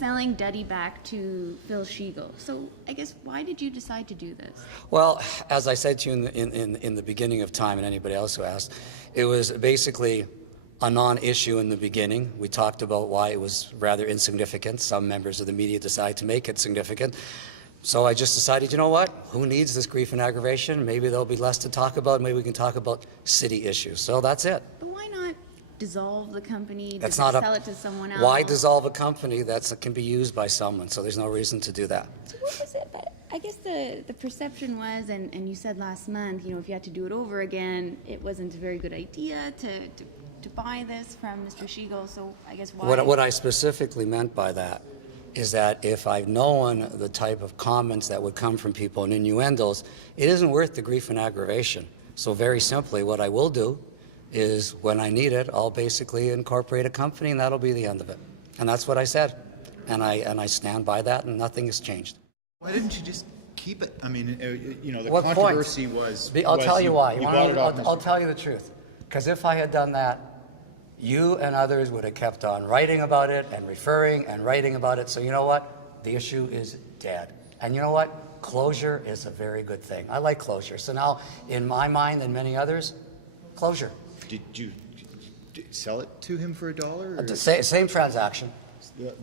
selling Duddy back to Phil Sheegl. So I guess why did you decide to do this? Well, as I said to you in the beginning of time, and anybody else who asked, it was basically a non-issue in the beginning. We talked about why it was rather insignificant. Some members of the media decided to make it significant. So I just decided, you know what? Who needs this grief and aggravation? Maybe there'll be less to talk about. Maybe we can talk about city issues. So that's it. But why not dissolve the company? That's sell not it to someone else? Why dissolve a company that can be used by someone? So there's no reason to do that. So what was it? But I guess the perception was, and you said last month, you know, if you had to do it over again, it wasn't a very good idea to buy this from Mr. Sheegl. So I guess why? What I specifically meant by that is that if I've known the type of comments that would come from people and innuendos, it isn't worth the grief and aggravation. So very simply, what I will do is when I need it, I'll basically incorporate a company, and that'll be the end of it. And that's what I said. And I stand by that, and nothing has changed. Why didn't you just keep it? I mean, you know, the What controversy point? was... I'll tell you why. I'll Mr. tell you the truth. Because if I had done that, you and others would have kept on writing about it and referring and writing about it. So you know what? The issue is dead. And you know what? Closure is a very good thing. I like closure. So now, in my mind and many others, closure. Did you sell it to him for $1? Or? Same transaction.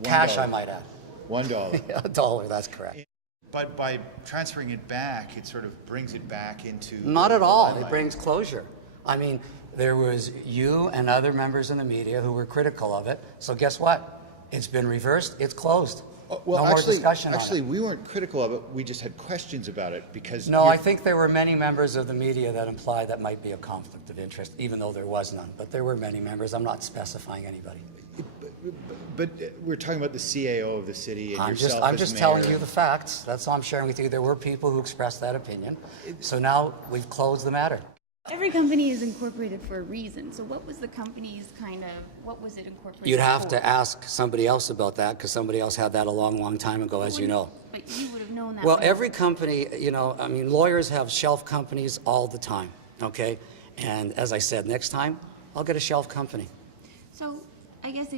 Cash, I might add. $1. $1, that's correct. But by transferring it back, it sort of brings it back into... Not at all. It brings closure. I mean, there was you and other members in the media who were critical of it. So guess what? It's been reversed. It's closed. Well, no more discussion on it. we weren't critical of it. We just had questions about it because... No, I think there were many members of the media that implied that might be a conflict of interest, even though there was none. But there were many members. I'm not specifying anybody. But we're talking about the CAO of the city and yourself I'm as just mayor. telling you the facts. That's all I'm sharing with you. There were people who expressed that opinion. So now we've closed the matter. Every company is incorporated for a reason. So what was the company's what was it incorporated You'd have for? to ask somebody else about that, because somebody else had that a long, long time ago, as you know. But you would have known that. Well, every company, you know, I mean, lawyers have shelf companies all the time, okay? And as I said, next time, I'll get a shelf company. So I guess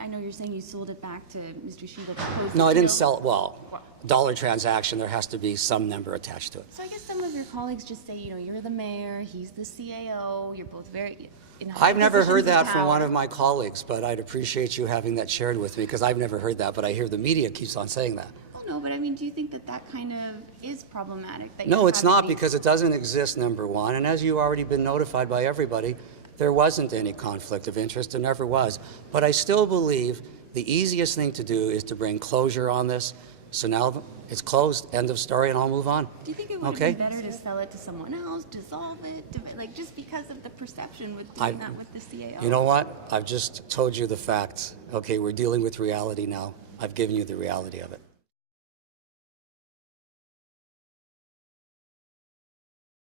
I know you're saying you sold it back to Mr. Sheegl. No, I didn't sell it. Well, dollar transaction, there has to be some number attached to it. So I guess some of your colleagues just say, you know, you're the mayor, he's the CAO, you're both very... I've never heard that from power. one of my colleagues, but I'd appreciate you having that shared with me, because I've never heard that, but I hear the media keeps on saying that. Well, no, but I mean, do you think that that kind of is problematic? That No, it's not, because it doesn't exist, number one, and as you've already been notified by everybody, there wasn't any conflict of interest, there never was. But I still believe the easiest thing to do is to bring closure on this. So now it's closed, end of story, and I'll move on. Do you think it would have been better to sell it to someone else, dissolve it, like just because of the perception with doing that with the CAO? You know what? I've just told you the facts. Okay, we're dealing with reality now. I've given you the reality of it.